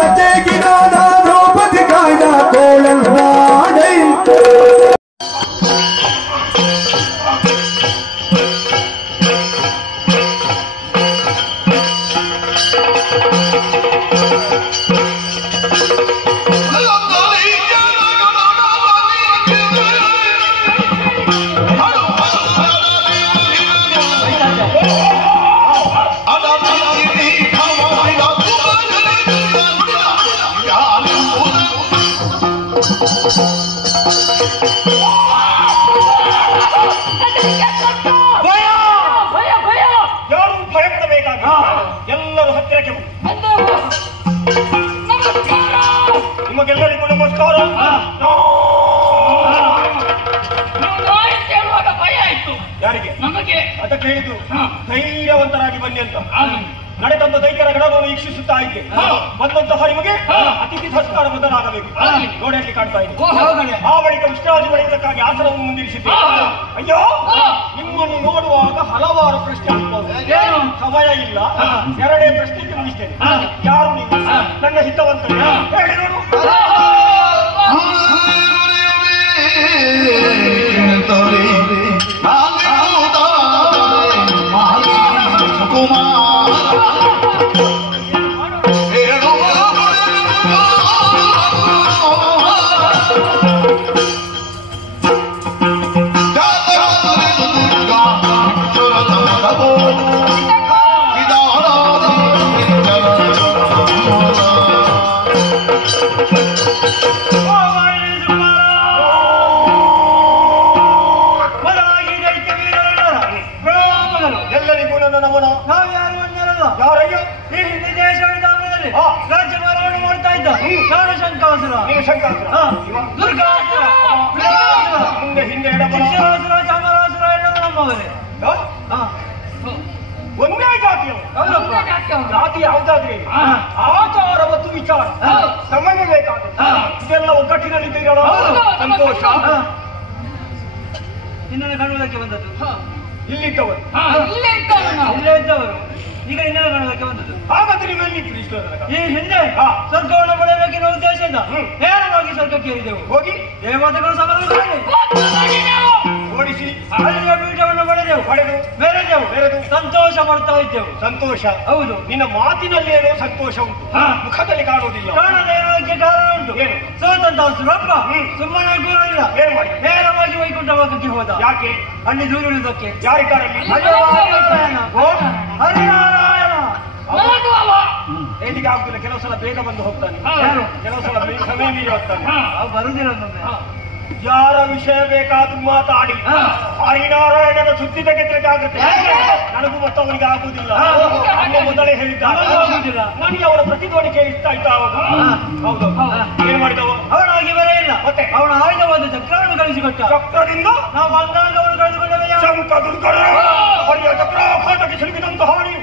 ಲತೆಗಿನಾದ ದ್ರೌಪದಿ ಕಾಯ್ದ ಕೋಳಲ್ನಾಡೈ ಎಲ್ಲರೂ ಹತ್ತಿರಕ್ಕೆ ನಿಮಗೆಲ್ಲರಿಗೂ ನಮಸ್ಕಾರ. ಯಾರಿಗೆ? ನಮಗೆ. ಅದಕ್ಕೆ ಹೇಳಿದ್ದು ಧೈರ್ಯವಂತರಾಗಿ ಬನ್ನಿ ಅಂತ. ನಡೆದಂತ ದೈತ್ಯರ ಗಣವನ್ನು ವೀಕ್ಷಿಸುತ್ತಾ ಇದ್ದೆ. ಬಂದಂತಹ ನಿಮಗೆ ಅತಿಥಿ ಸತ್ಕಾರ ಮೊದಲಾಗಬೇಕು. ಗೋಡೆಯಲ್ಲಿ ಕಾಣ್ತಾ ಇದೆ. ಆ ಬಳಿಕ ವಿಶ್ರಾಂತಿ ಪಡೆಯುವುದಕ್ಕಾಗಿ ಆಸನವನ್ನು ಮುಂದಿರಿಸಿದ್ದೆ. ಅಯ್ಯೋ, ನಿಮ್ಮನ್ನು ನೋಡುವಾಗ ಹಲವಾರು ಪ್ರಶ್ನೆ ಆಗ್ಬಹುದು. ಸಮಯ ಇಲ್ಲ, ಎರಡೇ ಪ್ರಶ್ನೆಗೆ ಮುಗಿಸ್ತೇನೆ. ಯಾರು ನೀವು? ನನ್ನ ಹಿತವಂತ ಹೇಳಿ ನೋಡು. ಎಲ್ಲರಿಗೂ ನನ್ನ ನಮನ. ನಾವು ಯಾರು ಅನ್ನಲ್ಲ. ಯಾರಯ್ಯೋ? ಈ ಹಿಂದೆ ದೇಶವಿಧಾನದಲ್ಲಿ ರಾಜ್ಯಭಾರವನ್ನು ಮಾಡ್ತಾ ಇದ್ದ ನಾನು ಶಂಕಾಸುರ. ನೀವು ಶಂಕಾಸುರ? ದುರ್ಗಾಸುರ, ಮುಂದೆ ಹಿಂದೆ ಎಡಬರಾಸುರ, ಚಾಮರಾಸುರ ಎಲ್ಲ ನಮ್ಮವರೇ. ಒಂದೇ ಜಾತಿಯವರು. ಜಾತಿ ಯಾವುದಾದ್ರೆ ಆಚಾರ ಮತ್ತು ವಿಚಾರ ಸಮನ್ವಯ ಬೇಕಾದ್ರೆ ಇದೆಲ್ಲ ಒಗ್ಗಟ್ಟಿನಲ್ಲಿದ್ದೀರಲ್ಲ, ಸಂತೋಷ. ನಿನ್ನನ್ನು ಕಾಣುವುದಕ್ಕೆ ಬಂದದ್ದು ಇಲ್ಲಿದ್ದವರು. ಇಲ್ಲೇ ಇದ್ದವರು ಈಗ ಇನ್ನೊಂದು ಕಾಣುವುದಕ್ಕೆ ಬಂದದ್ದು. ಹಾಗಾದ್ರೆ ನೀವು ಎಲ್ಲಿದ್ದೀರಿ ಇಷ್ಟು? ಈ ಹಿಂದೆ ಸ್ವರ್ಗವನ್ನು ಪಡೆಯಬೇಕೆನ್ನುವ ಉದ್ದೇಶದಿಂದ ನೇರವಾಗಿ ಸ್ವರ್ಗಕ್ಕೆ ಏರಿದೆವು. ಹೋಗಿ ದೇವತೆಗಳು ಸಮಾಧಾನ ಓಡಿಸಿ ಅಲ್ಲಿಯ ಪೀಠವನ್ನು ಪಡೆದೆವು. ಬೆರೆದೆವು, ಸಂತೋಷ ಪಡ್ತಾ ಇದ್ದೆವು. ಸಂತೋಷ? ಹೌದು. ನಿನ್ನ ಮಾತಿನಲ್ಲಿ ಏನೋ ಸಂತೋಷ ಉಂಟು, ಮುಖದಲ್ಲಿ ಕಾಣುವುದಿಲ್ಲ. ಕಾಣದೇನೋದಕ್ಕೆ ಕಾರಣ ಉಂಟು. ಏನು? ಸೋತಂತಾಸುರಪ್ಪ ಸುಮ್ಮನೆ ಕೂರಲಿಲ್ಲ. ಏನು ಮಾಡಿ? ನೇರವಾಗಿ ವೈಕುಂಠ ಲೋಕಕ್ಕೆ ಹೋದ. ಯಾಕೆ? ಅಲ್ಲಿ ದೂರುವುದಕ್ಕೆ. ಯಾರಿಗಾರಲ್ಲಿ? ಹರಿನಾರಾಯಣ. ಎಲ್ಲಿಗೆ ಆಗುದಿಲ್ಲ. ಕೆಲವು ಸಲ ಬೇಗ ಬಂದು ಹೋಗ್ತಾನೆ, ಕೆಲವು ಸಲ ಸಮಯ ಮೀರಿ ಹೋಗ್ತಾನೆ. ಬರುದಿಲ್ಲ. ಯಾರ ವಿಷಯ ಬೇಕಾದ್ರೂ ಮಾತಾಡಿ ಹರಿನಾರಾಯಣನ ಸುದ್ದಿ ತೆಗೆದ್ರೆ ಜಾಗ್ರತೆ. ನನಗೂ ಮತ್ತವನಿಗೆ ಆಗುವುದಿಲ್ಲ. ಅಮ್ಮ ಮೊದಲೇ ಹೇಳಿದ್ದಾರೆ. ನನಗೆ ಅವರ ಪ್ರತಿಧ್ವನಿ ಕೇಳಿಸ್ತಾ ಆಯ್ತಾ? ಹೌದು. ಏನ್ ಮಾಡಿದವ? ಅವನಾಗಿ ಬರೇ ಇಲ್ಲ. ಮತ್ತೆ ಅವನ ಆಯುಧವಾದ ಚಕ್ರವನ್ನು ಕಳಿಸಿಕೊಟ್ಟ. ಚಕ್ರದಿಂದ ನಾವು ಅಂಗಾಂಗವನ್ನು ಕಳೆದುಕೊಂಡವೇ. ಹರಿಯ ಚಕ್ರ ಪಾಠಕ್ಕೆ ಸಿಲುಕಿದಂತ ಹಾನಿ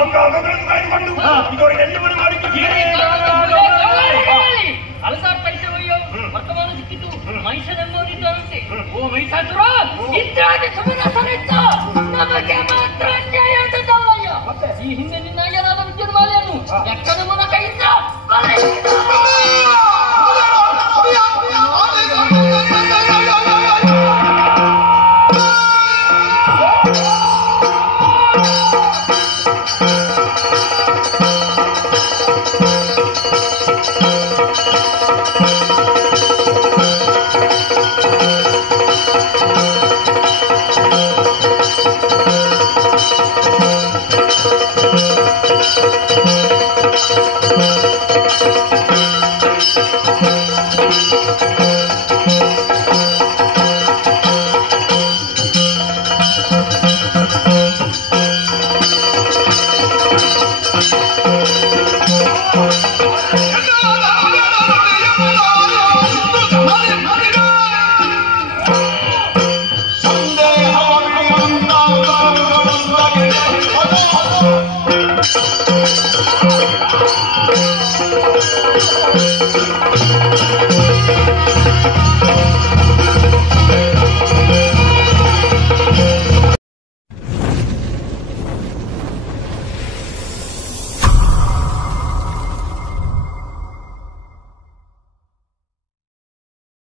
ಅಂಗಾಂಗಗಳನ್ನು ಕಳೆದುಕೊಂಡು ಇದು